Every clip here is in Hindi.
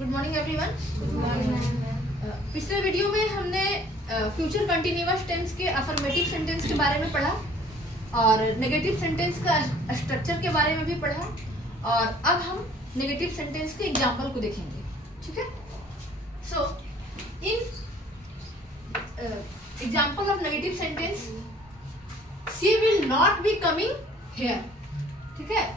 Good morning everyone. पिछले वीडियो में हमने फ्यूचर कंटिन्यूअस टेंस के अफर्मेटिव सेंटेंस के बारे में पढ़ा और नेगेटिव सेंटेंस का स्ट्रक्चर के बारे में भी पढ़ा, और अब हम नेगेटिव सेंटेंस के एग्जाम्पल को देखेंगे। ठीक है, so in example of negative sentence, she will not be coming here. ठीक है,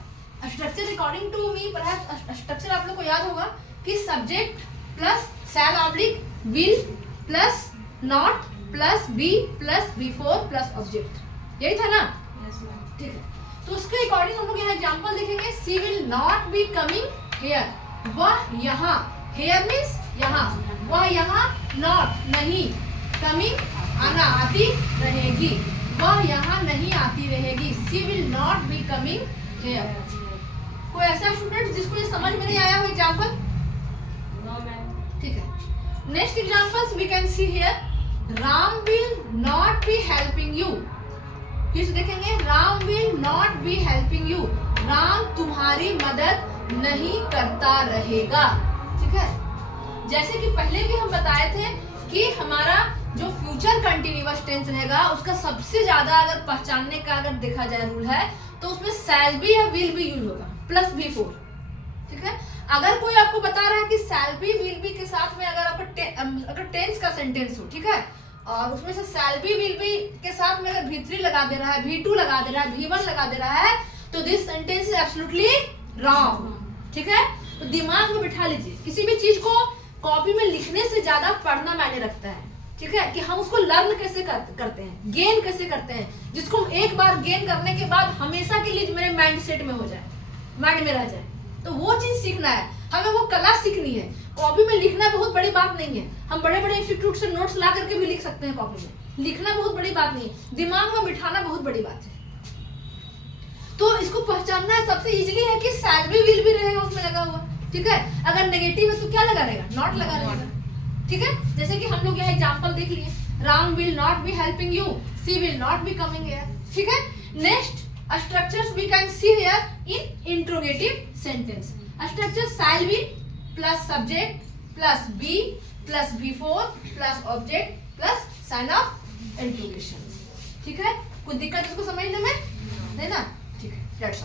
structure according to me, perhaps structure आप लोग को याद होगा कि subject plus shall oblique will plus not plus be plus before plus object, यही था ना? ठीक है, तो उसके अकॉर्डिंग हम लोग यहाँ एग्जांपल देखेंगे। She will not be coming hair, वह यहाँ, हेयर मीन्स यहाँ, वह यहाँ, नॉट नहीं, कमिंग आना, आती रहेगी, वह यहाँ नहीं आती रहेगी। She will not be coming hair. कोई ऐसा स्टूडेंट जिसको ये समझ में नहीं आया हो एग्जांपल? No ma'am. ठीक है, next examples we can see here, Ram will not be helping you. फिर से देखेंगे, Ram will not be helping you, Ram तुम्हारी मदद नहीं करता रहेगा। ठीक है, जैसे कि पहले भी हम बताए थे कि हमारा जो फ्यूचर कंटिन्यूअस टेंस रहेगा उसका सबसे ज्यादा अगर पहचानने का अगर देखा जाए रूल है तो उसमें शैल बी या विल बी यूज होगा प्लस बिफोर। ठीक है, अगर कोई आपको बता रहा है कि शैल बी विल बी के साथ में अगर आपका अगर टेंस का सेंटेंस हो, ठीक है, और उसमें से शैल बी विल बी के साथ में अगर V3 लगा दे रहा है, V2 लगा दे रहा है, V1 लगा दे रहा है, तो this sentence is absolutely wrong. ठीक है, तो दिमाग में बिठा लीजिए, किसी भी चीज को कॉपी में लिखने से ज्यादा पढ़ना मायने रखता है। ठीक है, कि हम उसको लर्न कैसे करते हैं, गेन कैसे करते हैं, जिसको हम एक बार गेन करने के बाद हमेशा के लिए मेरे माइंड सेट में हो जाए, माइंड में रह जाए, तो वो चीज सीखना है हमें, वो कला सीखनी है। कॉपी में लिखना बहुत बड़ी बात नहीं है, हम बड़े बड़े इंस्टीट्यूट से नोट्स ला करके भी लिख सकते हैं कॉपी में, लिखना बहुत बड़ी बात नहीं है, दिमाग में बिठाना बहुत बड़ी बात है। तो इसको पहचानना है सबसे इजीली है कि शैल बी विल बी रहेगा उसमें लगा हुआ। ठीक है, अगर नेगेटिव है तो क्या लगा रहेगा? नॉट लगा रहेगा। ठीक है, जैसे कि हम लोग यहाँ एग्जांपल देख लिए, Ram will not be helping you, she will not be coming here. ठीक है, next structures we can see here in interrogative sentence. Structure shall be plus subject plus be plus before plus object plus sign of interrogation. ठीक है, कोई दिक्कत इसको समझने में नहीं ना? ठीक है, that's all.